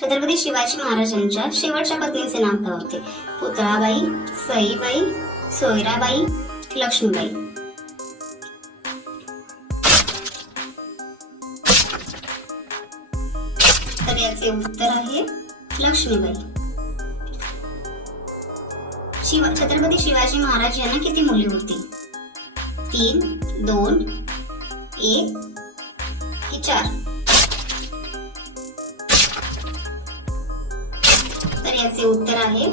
छत्रपती शिवाजी महाराजांच्या शेवटच्या पत्नीचे नाव काय होते? पुतळाबाई, सईबाई, सोयराबाई, लक्ष्मीबाई. तर याचे उत्तर आहे लक्ष्मीबाई. छत्रपती शिवाजी महाराज यांना किती मुले होती? 3, 2, 1 की 4? तर याचे उत्तर आहे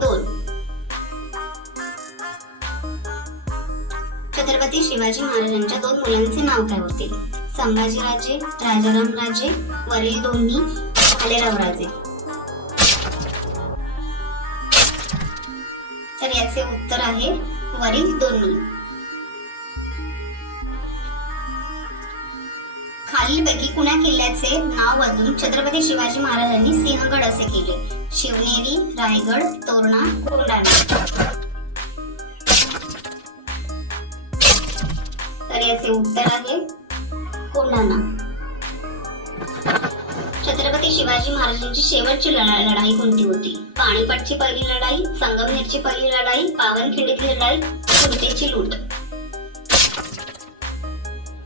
2. छत्रपती शिवाजी महाराजांच्या 2 मुलांचे नाव काय होते? संभाजीराजे, राजारामराजे, वरील दोन्ही, भालेराव राजे. तर याचे उत्तर आहे वरील दोन्ही. खालीलपैकी कुण्या किल्ल्याचे नाव बदलून छत्रपती शिवाजी महाराजांनी सिंहगड असे केले? शिवनेरी, रायगड, तोरणा, कोंढाणा. तर याचे उत्तर आहे कोंढाणा. छत्रपती शिवाजी महाराजांची शेवटची लढाई कोणती होती? पानिपतची पहिली लढाई, संगमनेरची पहिली लढाई, पावनखिंडीतली लढाई, सुरतेची लूट.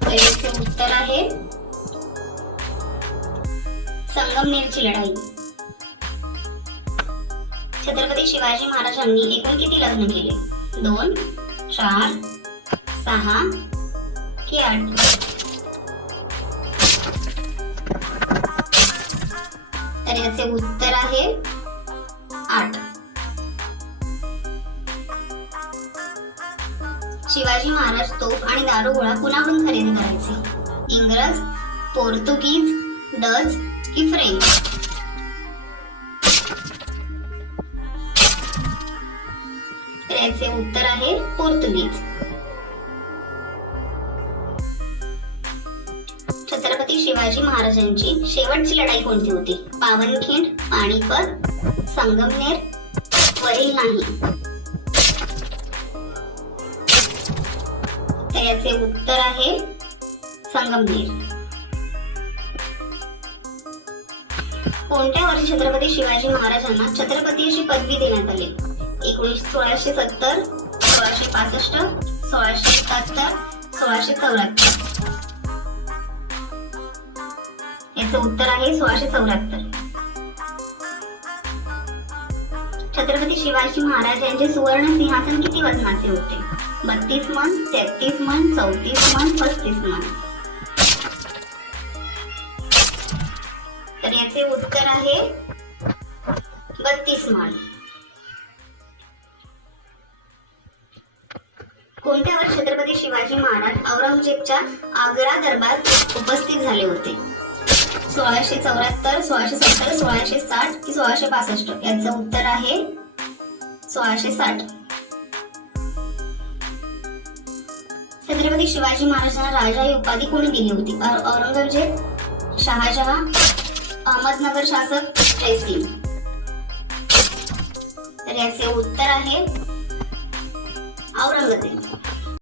तर याचे उत्तर आहे संगमनेरची लढाई. छत्रपती शिवाजी महाराजांनी एकूण किती लग्न केले? 2, 4, 6 की 8? तर याचे उत्तर आहे 8. शिवाजी महाराज तोफ आणि दारुगोळा कुणाकडून खरेदी करायचे? इंग्रज, पोर्तुगीज, डच की फ्रेंच? तर याचे उत्तर आहे पोर्तुगीज. छत्रपती शिवाजी महाराजांची शेवटची लढाई कोणती होती? पावनखिंड, पानिपत, संगमनेर, वरील नाही. तर याचे उत्तर आहे संगमनेर. कोणत्या वर्षी छत्रपती शिवाजी महाराजांना छत्रपती अशी पदवी देण्यात आली? 1670, 1665, 1677, 1674. याचं उत्तर आहे 1674. छत्रपती शिवाजी महाराज यांचे सुवर्ण सिंहासन किती वजनाचे होते? 32 मन, 33 मन, 34 मन, 35 मन. तर याचे उत्तर आहे 32 मन. कोणत्या वर्षी छत्रपती शिवाजी महाराज औरंगजेबच्या आग्रा दरबारात उपस्थित झाले होते? 1674, 1670, 1660 की 1665? याचं उत्तर आहे 1660. छत्रपती शिवाजी महाराजांना राजा ही उपाधी कोणी दिली होती? औरंगजेब, शहाजहां, अहमदनगर शासक, जयसिंग. तर याचे उत्तर आहे औरंगजेब.